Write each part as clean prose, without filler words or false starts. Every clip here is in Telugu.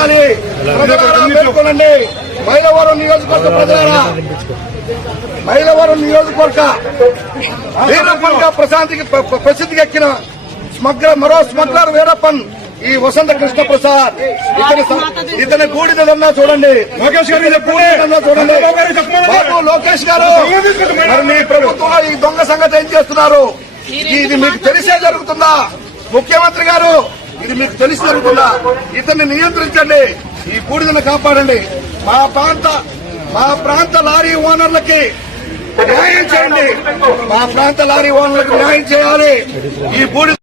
చేయాలి. పేర్కొనండి. మైలవరం నియోజకవర్గ ప్రజలారా, మైలవరం నియోజకవర్గ వీరప్పన్గా ప్రసిద్ధికెక్కిన మరో స్మగ్లర్ వీరప్పన్ ఈ వసంత కృష్ణ ప్రసాద్. ఇతని బూడిదన్నా చూడండి, లోకేష్ గారు చూడండి. బాబు లోకేష్ గారు, మరి మీ ప్రభుత్వం ఈ దొంగ సంగతి ఏం చేస్తున్నారు? ఇది మీకు తెలిసే జరుగుతుందా? ముఖ్యమంత్రి గారు, ఇది మీకు తెలిసి జరుగుతుందా? ఇతన్ని నియంత్రించండి, ఈ బూడిదను కాపాడండి. మా ప్రాంత లారీ ఓనర్లకి న్యాయం చేయండి. మా ప్రాంత లారీ ఓనర్లకు న్యాయం చేయాలి. ఈ బూడిద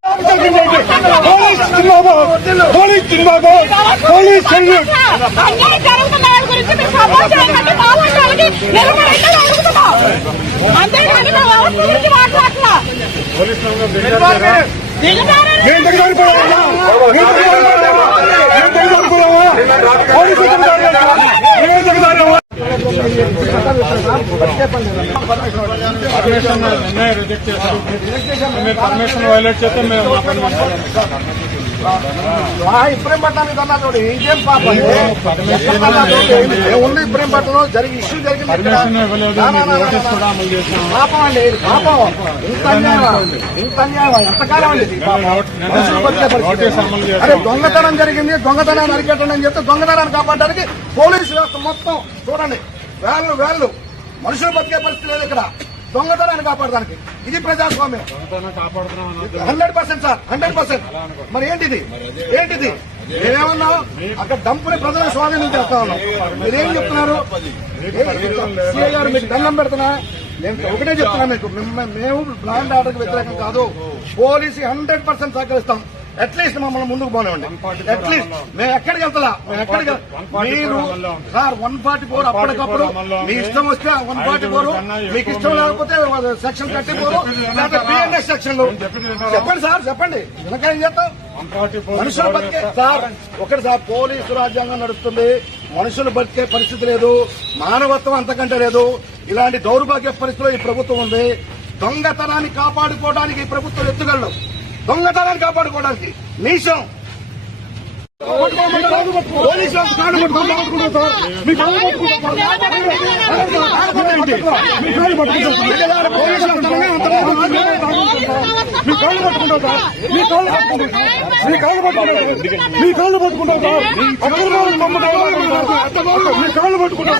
పర్మిషన్ వైలేట్ చేస్తే మేము ఇప్పుడేం పట్టడానికి అన్నా చూడు, ఇంకేం పాపం ఉంది. ఇప్పుడేం పట్టడం జరిగి ఇష్యూ జరిగింది. పాపం అండి, పాపం. ఇంత అన్యాయం ఎంతకాలం అండి? అరే దొంగతనం జరిగింది, దొంగతనాన్ని అరికట్టండి అని చెప్తే దొంగతనాన్ని కాపాడడానికి పోలీసు వ్యవస్థ మొత్తం చూడండి, వేళ్ళు మనుషులు బతికే పరిస్థితి లేదు ఇక్కడ. దొంగతనాన్ని కాపాడడానికి ఇది ప్రజాస్వామ్యం. 100% సార్, 100%. మరి ఏంటిది? మేమేమన్నా అక్కడ డంపుని ప్రజల స్వాధీనం చేస్తా ఉన్నాం. మీరేం చెప్తున్నారు? సీఏ గారు మీకు దండం పెడుతున్నా, నేను ఒకటే చెప్తున్నా మీకు, మేము బ్లాండ్ ఆర్డర్కి వ్యతిరేకం కాదు. పోలీసు 100% సహకరిస్తాం. అట్లీస్ట్ మమ్మల్ని ముందుకు పోనివ్వండి. అట్లీస్ట్ మేము ఎక్కడికి వెళ్తా, మీరు సార్ 144 అప్పటికప్పుడు మీ ఇష్టం వస్తే 144, మీకు ఇష్టం లేకపోతే సెక్షన్ 34 లేకపోతే PNS సెక్షన్లు చెప్పండి సార్, చెప్పండి. వెనక ఏం చేస్తాం? మనుషులు బతికే సార్ ఒకటి సార్, పోలీసు రాజ్యాంగం నడుస్తుంది. మనుషులు బతికే పరిస్థితి లేదు, మానవత్వం అంతకంటే లేదు. ఇలాంటి దౌర్భాగ్య పరిస్థితిలో ఈ ప్రభుత్వం ఉంది. దొంగతనాన్ని కాపాడుకోవడానికి ఈ ప్రభుత్వం ఎత్తుగలడు. దొంగతనాన్ని కాపాడుకోవడానికి నీచం. పట్టుకుంటా